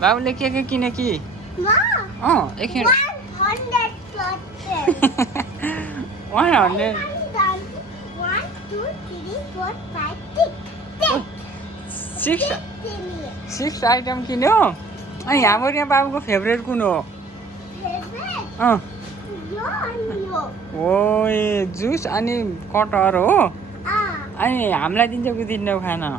बाबुले के किने कि एकछिन 100 6 आइटम किन्यो अनि हाम्रो यहाँ बाबुको फेभरेट कुन हो ओए जुस अनि कटर हो अनि हामीलाई दिन्छ कि दिन्नौ खाना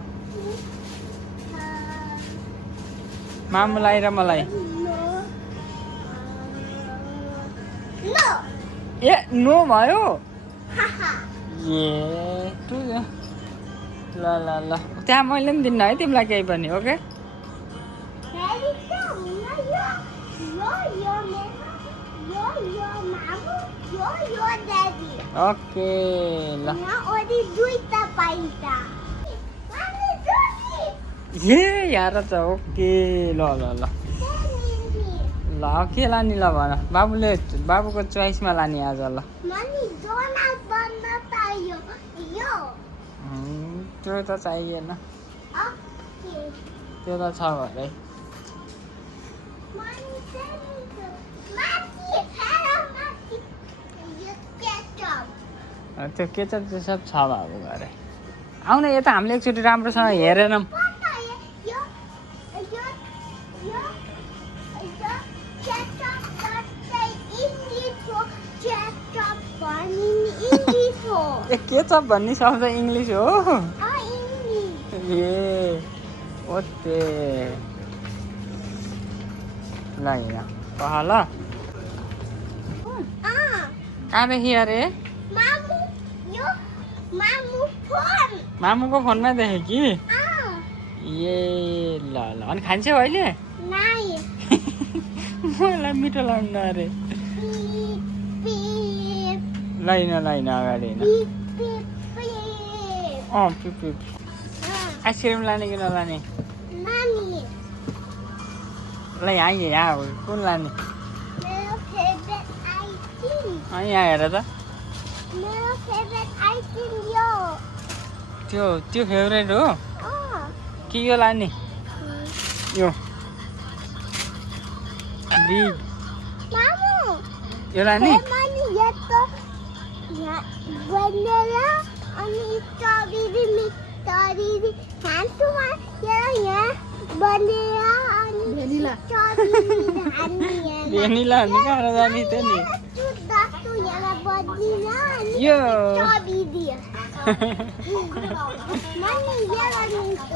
मामुलाई र मलाई ए नो भयो ए ल ल ल त्यहाँ मैले पनि दिन्न है तिमीलाई केही पनि ओके ओके ल ए यार त ओके ल ल ल ल के लाने ल भन बाबुले बाबुको चोइसमा लाने आज ल त्यो त चाहिएन त्यो त छ घरै त्यो केचप त्यो सब छ बाबु घरै आउन यता हामीले एकचोटि राम्रोसँग हेरेनौँ केचप भन्ने शब्द इङ्ग्लिस हो ए ओके ल यहाँ कहाँ ल कहाँदेखि अरे मामुको फोनमा देखेँ कि ए ल ल अनि खान्छौ अहिले मलाई मिठो लाग्नु अरे लैन अगाडि पिप आइसक्रिम लाने कि नलाने ल यहाँ कुन लाने यहाँ हेर त त्यो फेभरेट हो कि यो लाने यो बिग यो लाने भेनिला नि कहाँ जाने त नि यो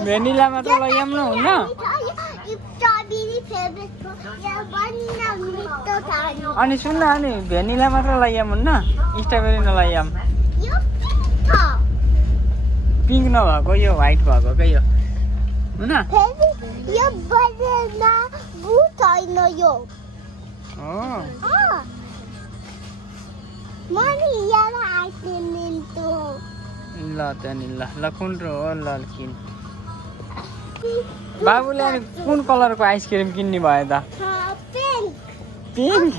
भेनिला मात्र लैजाउँ न हुन्न अनि सुन न अनि भेनिला मात्र लैजाउँ हुन्न स्ट्रबेरी नलैजाउँ पिङ्क नभएको यो व्हाइट भएको क्या यो हुन ल त नि ल कुन हो ल किन बाबुले अनि कुन कलरको आइसक्रिम किन्ने भयो त पिङ्क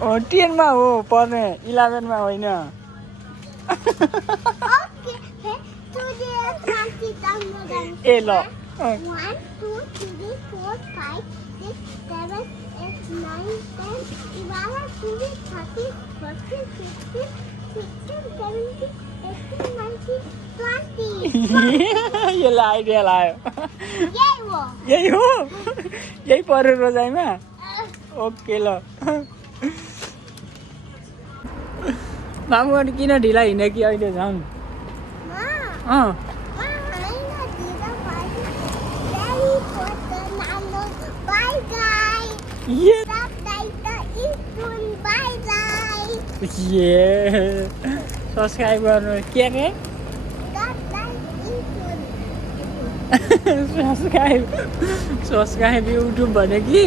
ओ 10 मा हो पर्ने 11 मा होइन ए ल 1 2 3 4 5 6 7 8 9 10 11 12 13 14 15 16 17 18 19 20 यो आइडिया लायो यही हो यही पर्यो रोजाइमा ओके ल मामु अनि किन ढिला हिँड्यो कि अहिले जाउँ सब्सक्राइब गर्नु के सब्सक्राइब युट्युब भने कि